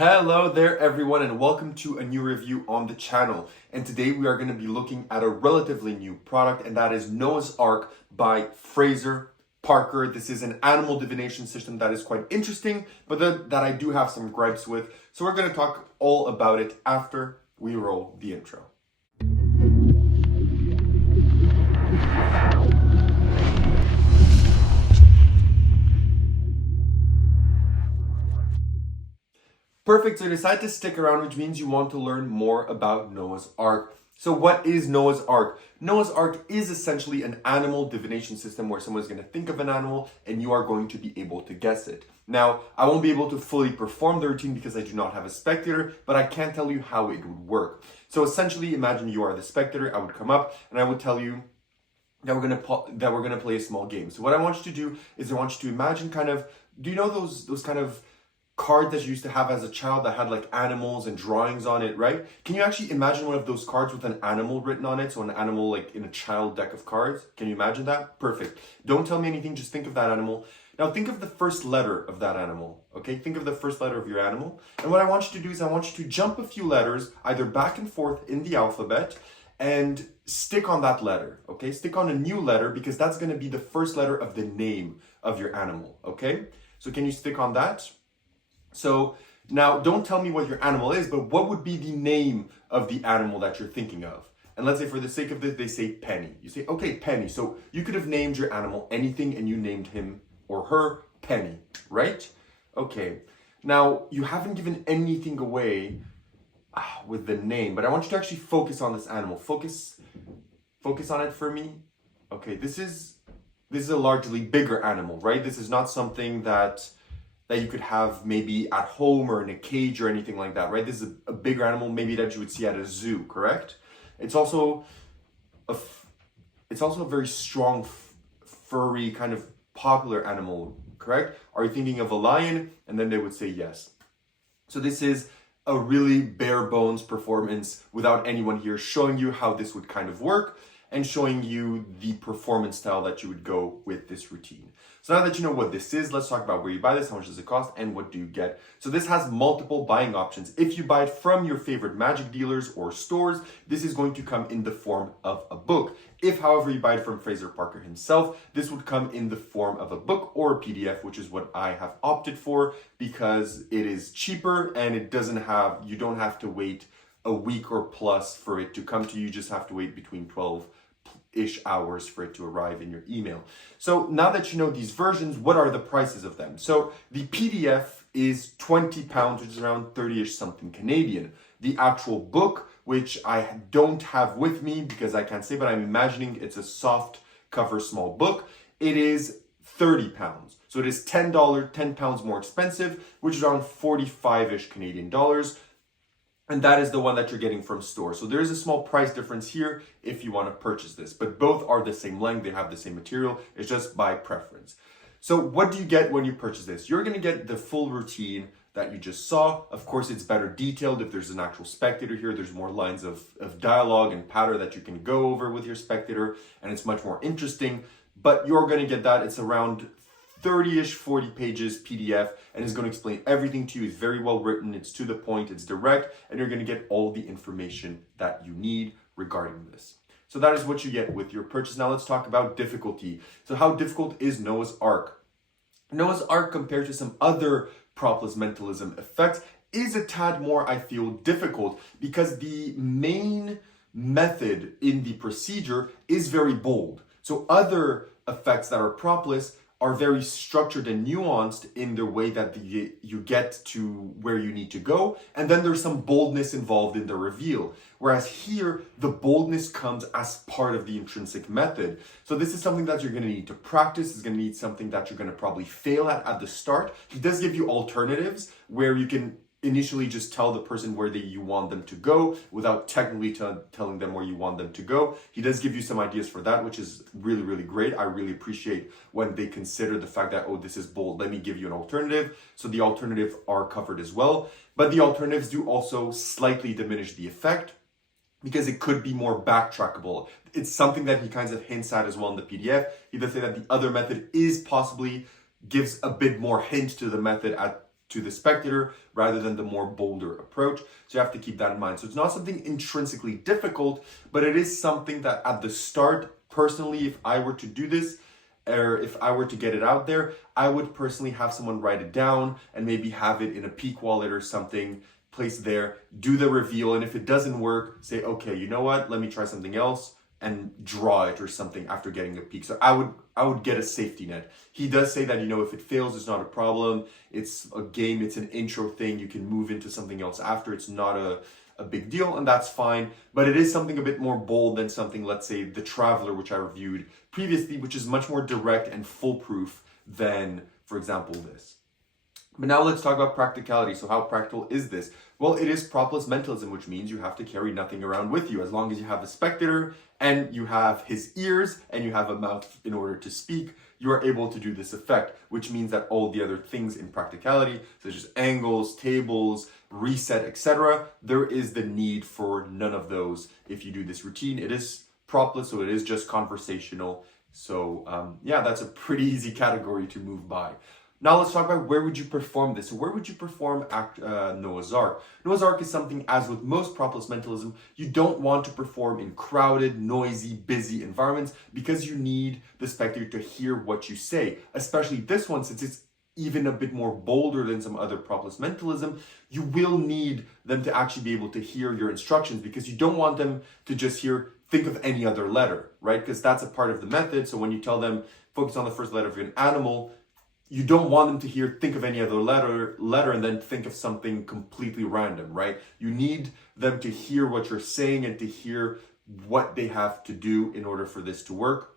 Hello there everyone and welcome to a new review on the channel. And today we are going to be looking at a relatively new product, and that is Noah's Ark by Fraser Parker. This is an animal divination system that is quite interesting, but that I do have some gripes with. So we're going to talk all about it after we roll the intro. Perfect, so you decide to stick around, which means you want to learn more about Noah's Ark. So what is Noah's Ark? Noah's Ark is essentially an animal divination system where someone is going to think of an animal and you are going to be able to guess it. Now, I won't be able to fully perform the routine because I do not have a spectator, but I can tell you how it would work. So essentially, imagine you are the spectator. I would come up and I would tell you that we're gonna play a small game. So what I want you to do is I want you to imagine do you know those kind of cards that you used to have as a child that had like animals and drawings on it, right? Can you actually imagine one of those cards with an animal written on it? So an animal like in a child deck of cards. Can you imagine that? Perfect. Don't tell me anything, just think of that animal. Now think of the first letter of that animal, okay? Think of the first letter of your animal. And what I want you to do is I want you to jump a few letters, either back and forth in the alphabet, and stick on that letter, okay? Stick on a new letter because that's gonna be the first letter of the name of your animal, okay? So can you stick on that? So now don't tell me what your animal is, but what would be the name of the animal that you're thinking of? And let's say for the sake of this, they say Penny. You say, okay, Penny. So you could have named your animal anything and you named him or her Penny, right? Okay. Now you haven't given anything away with the name, but I want you to actually focus on this animal. Focus on it for me. Okay, this is a largely bigger animal, right? This is not something that you could have maybe at home or in a cage or anything like that, right? This is a bigger animal, maybe that you would see at a zoo, correct? It's also a very strong, furry, kind of popular animal, correct? Are you thinking of a lion? And then they would say yes. So this is a really bare bones performance without anyone here showing you how this would kind of work and showing you the performance style that you would go with this routine. So now that you know what this is, let's talk about where you buy this, how much does it cost, and what do you get. So this has multiple buying options. If you buy it from your favorite magic dealers or stores, this is going to come in the form of a book. If, however, you buy it from Fraser Parker himself, this would come in the form of a book or a PDF, which is what I have opted for because it is cheaper and you don't have to wait a week or plus for it to come to you. You just have to wait between 12-ish hours for it to arrive in your email. So now that you know these versions, what are the prices of them? So the PDF is £20, which is around 30-ish something Canadian. The actual book, which I don't have with me because I can't say, but I'm imagining it's a soft cover small book, it is £30. So it is £10 more expensive, which is around 45-ish Canadian dollars. And that is the one that you're getting from store. So there is a small price difference here if you want to purchase this, but both are the same length, they have the same material, it's just by preference. So what do you get when you purchase this? You're going to get the full routine that you just saw. Of course, it's better detailed if there's an actual spectator here. There's more lines of dialogue and pattern that you can go over with your spectator, and it's much more interesting. But you're going to get that. It's around 30-ish, 40 pages PDF, and it's going to explain everything to you. It's very well written, it's to the point, it's direct, and you're going to get all the information that you need regarding this. So that is what you get with your purchase. Now let's talk about difficulty. So how difficult is Noah's Ark? Noah's Ark, compared to some other propless mentalism effects, is a tad more, I feel, difficult because the main method in the procedure is very bold. So other effects that are propless are very structured and nuanced in the way that you get to where you need to go. And then there's some boldness involved in the reveal. Whereas here, the boldness comes as part of the intrinsic method. So this is something that you're going to need to practice. It's going to need something that you're going to probably fail at the start. He does give you alternatives where you can initially just tell the person where you want them to go without technically telling them where you want them to go. He does give you some ideas for that, which is really, really great. I really appreciate when they consider the fact that, oh, this is bold, let me give you an alternative. So the alternatives are covered as well. But the alternatives do also slightly diminish the effect because it could be more backtrackable. It's something that he kind of hints at as well in the PDF. He does say that the other method is possibly gives a bit more hint to the method to the spectator rather than the more bolder approach. So you have to keep that in mind. So it's not something intrinsically difficult, but it is something that at the start, personally, if I were to do this, or if I were to get it out there, I would personally have someone write it down and maybe have it in a peak wallet or something placed there, do the reveal, and if it doesn't work, say, okay, you know what, let me try something else and draw it or something after getting a peak. So I would get a safety net. He does say that, you know, if it fails, it's not a problem. It's a game, it's an intro thing. You can move into something else after. It's not a big deal, and that's fine. But it is something a bit more bold than something, let's say, The Traveler, which I reviewed previously, which is much more direct and foolproof than, for example, this. But now let's talk about practicality. So how practical is this? Well, it is propless mentalism, which means you have to carry nothing around with you. As long as you have a spectator and you have his ears and you have a mouth in order to speak, you are able to do this effect, which means that all the other things in practicality, such as angles, tables, reset, etc., there is the need for none of those if you do this routine. It is propless, so it is just conversational. So yeah, that's a pretty easy category to move by. Now let's talk about where would you perform this. So where would you perform Noah's Ark? Noah's Ark is something, as with most propless mentalism, you don't want to perform in crowded, noisy, busy environments because you need the spectator to hear what you say. Especially this one, since it's even a bit more bolder than some other propless mentalism, you will need them to actually be able to hear your instructions because you don't want them to just hear, think of any other letter, right? Because that's a part of the method. So when you tell them, focus on the first letter of an animal, you don't want them to hear, think of any other letter and then think of something completely random, right? You need them to hear what you're saying and to hear what they have to do in order for this to work.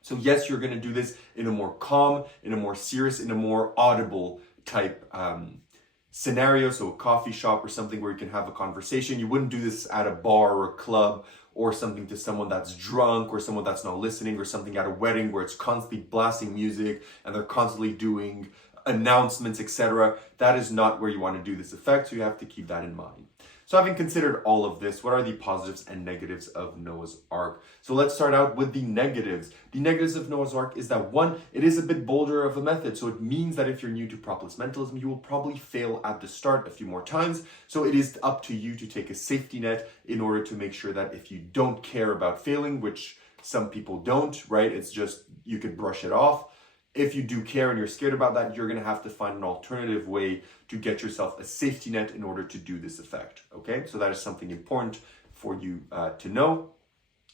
So yes, you're going to do this in a more calm, in a more serious, in a more audible type scenario. So a coffee shop or something where you can have a conversation. You wouldn't do this at a bar or a club or something to someone that's drunk or someone that's not listening, or something at a wedding where it's constantly blasting music and they're constantly doing announcements, etc. That is not where you want to do this effect, so you have to keep that in mind. So having considered all of this, what are the positives and negatives of Noah's Ark? So let's start out with the negatives. The negatives of Noah's Ark is that, one, it is a bit bolder of a method. So it means that if you're new to propless mentalism, you will probably fail at the start a few more times. So it is up to you to take a safety net in order to make sure that if you don't care about failing, which some people don't, right? It's just, you could brush it off. If you do care and you're scared about that, you're going to have to find an alternative way to get yourself a safety net in order to do this effect, okay? So that is something important for you to know.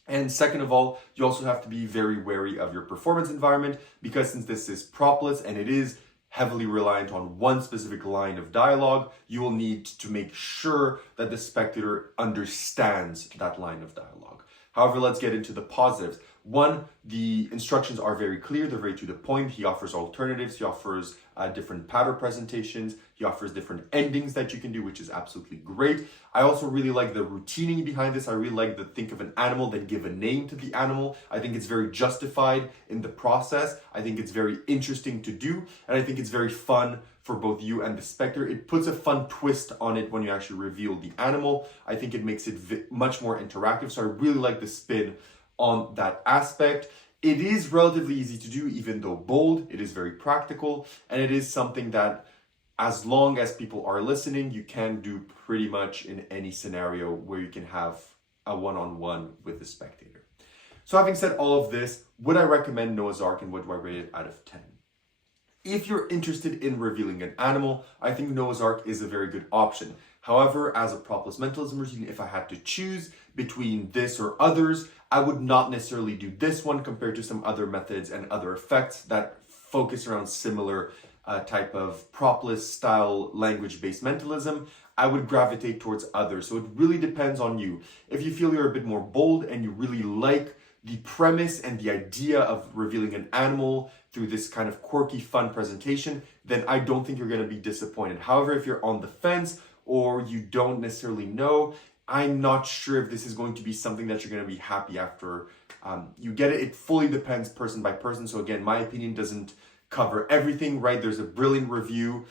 And second of all, you also have to be very wary of your performance environment, because since this is propless and it is heavily reliant on one specific line of dialogue, you will need to make sure that the spectator understands that line of dialogue. However, let's get into the positives. One, the instructions are very clear. They're very to the point. He offers alternatives. He offers different pattern presentations. He offers different endings that you can do, which is absolutely great. I also really like the routining behind this. I really like the think of an animal, then give a name to the animal. I think it's very justified in the process. I think it's very interesting to do. And I think it's very fun for both you and the spectator. It puts a fun twist on it when you actually reveal the animal. I think it makes it much more interactive. So I really like the spin on that aspect. It is relatively easy to do, even though bold. It is very practical, and it is something that, as long as people are listening, you can do pretty much in any scenario where you can have a one-on-one with the spectator. So having said all of this, would I recommend Noah's Ark, and what do I rate it out of 10? If you're interested in revealing an animal, I think Noah's Ark is a very good option. However, as a propless mentalism routine, if I had to choose between this or others, I would not necessarily do this one compared to some other methods and other effects that focus around similar type of propless style language-based mentalism. I would gravitate towards others. So it really depends on you. If you feel you're a bit more bold and you really like the premise and the idea of revealing an animal through this kind of quirky, fun presentation, then I don't think you're going to be disappointed. However, if you're on the fence or you don't necessarily know, I'm not sure if this is going to be something that you're going to be happy after you get it. It fully depends person by person. So again, my opinion doesn't cover everything, right? There's a brilliant review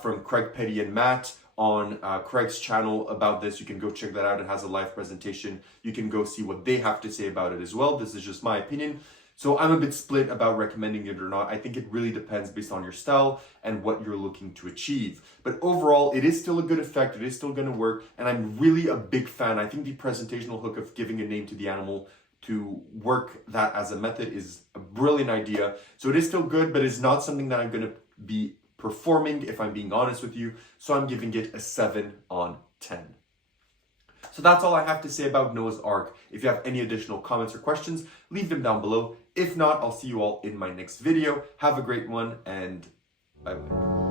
from Craig Petty and Matt on Craig's channel about this. You can go check that out. It has a live presentation. You can go see what they have to say about it as well. This is just my opinion. So I'm a bit split about recommending it or not. I think it really depends based on your style and what you're looking to achieve. But overall, it is still a good effect. It is still going to work. And I'm really a big fan. I think the presentational hook of giving a name to the animal to work that as a method is a brilliant idea. So it is still good, but it's not something that I'm going to be performing, if I'm being honest with you. So I'm giving it a 7 on 10. So that's all I have to say about Noah's Ark. If you have any additional comments or questions, leave them down below. If not, I'll see you all in my next video. Have a great one, and bye-bye.